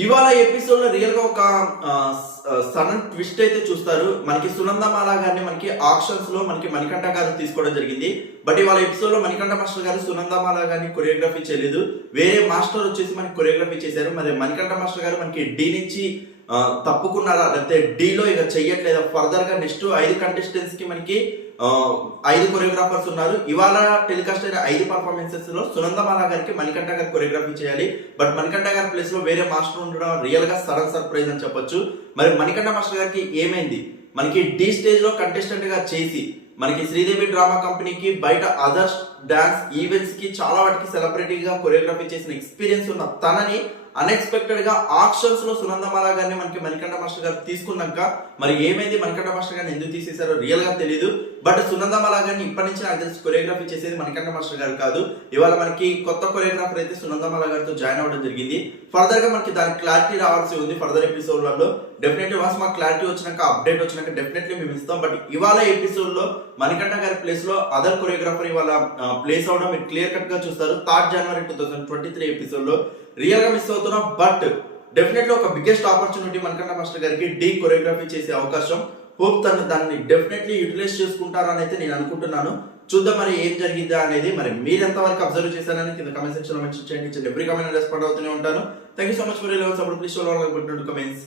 ఇవాళ ఎపిసోడ్ లో రియల్ గా ఒక సడన్ ట్విస్ట్ అయితే చూస్తారు. మనకి సునందమాల గారిని మనకి ఆక్షన్స్ లో మనకి మణికంఠ గారు తీసుకోవడం జరిగింది. బట్ ఇవాళ ఎపిసోడ్ లో మణికంఠ మాస్టర్ గారు సునందమాల గారిని కొరియోగ్రఫీ చేయలేదు. వేరే మాస్టర్ వచ్చేసి మనకి కొరియోగ్రఫీ చేశారు. మరి మణికంఠ మాస్టర్ గారు మనకి డి నుంచి తప్పుకున్నారా, లేకపోతే డీలో ఇక చెయ్యట్లేదా, ఫర్దర్ గా నెక్స్ట్ 5 కంటెస్టెంట్స్ కి మనకి 5 కొరియోగ్రాఫర్స్ ఉన్నారు. ఇవాళ టెలికాస్ట్ అయిన 5 పర్ఫార్మెన్సెస్ లో సునందమాల గారికి మణికంఠ గారు కొరియోగ్రఫీ చేయాలి. బట్ మణికంఠ గారి ప్లేస్ లో వేరే మాస్టర్ ఉండడం రియల్ గా సడన్ సర్ప్రైజ్ అని చెప్పొచ్చు. మరి మణికంఠ మాస్టర్ గారికి ఏమైంది, మనకి డి స్టేజ్ లో కంటెస్టెంట్ గా చేసి మనకి శ్రీదేవి డ్రామా కంపెనీకి బయట అదర్స్ డాన్స్ ఈవెంట్స్ కి చాలా వాటికి సెలబ్రిటీగా కొరియోగ్రఫీ చేసిన ఎక్స్పీరియన్స్ ఉన్న తనని అన్ఎక్స్పెక్టెడ్ గా ఆక్షన్స్ లో సునందమాల గారిని మనకి మణికంఠ మాస్టర్ గారు తీసుకున్నాక మరి ఏమైంది, మణికంఠ మాస్టర్ గారిని ఎందుకు తీసేశారో రియల్ గా తెలియదు. బట్ సునందమాల గారిని ఇప్పటి నుంచి నాకు తెలిసి కొరియోగ్రఫీ చేసేది మణికంఠ మాస్టర్ గారు కాదు. ఇవాళ మనకి కొత్త కొరియోగ్రాఫర్ అయితే సునందమాల గారితో జాయిన్ అవ్వడం జరిగింది. ఫర్దర్ గా మనకి దానికి క్లారిటీ రావాల్సి ఉంది ఫర్దర్ ఎపిసోడ్లలో. డెఫినెట్లీ వన్స్ మాకు క్లారిటీ వచ్చినాక, అప్డేట్ వచ్చినాక డెఫినెట్లీ మేము ఇస్తాం. బట్ ఇవాళ ఎపిసోడ్ లో మణికంఠ గారి ప్లేస్ లో అదర్ కొరియోగ్రాఫర్ ఇవాళ ప్లేస్ అవడం మీరు క్లియర్ కట్ గా చూస్తారు. 3 జనవరి 2023 ఎపిసోడ్ లో రియల్ గా మిస్ అవుతున్నాం. బట్ డెఫినెట్లీ ఒక బిగ్గెస్ట్ ఆపర్చునిటీ మణికంఠ మాస్టర్ గారికి డి కొరియోగ్రఫీ చేసే అవకాశం. హోప్ తను దాన్ని డెఫినెట్లీ యూటిలైజ్ చేసుకుంటారని అయితే నేను అనుకుంటున్నాను. చూద్దాం మరి ఏం జరిగిందా అనేది. మరి మీరు ఎంత వరకు అబ్జర్వ్ చేశారని కింద కమెంట్ సెక్షన్ లో మెన్షన్ చేయండి. ఎవ్రీ కమెంట్ రెస్పాండ్ అవుతూనే ఉంటాను. Thank you so much for your support. Please show like button to comments.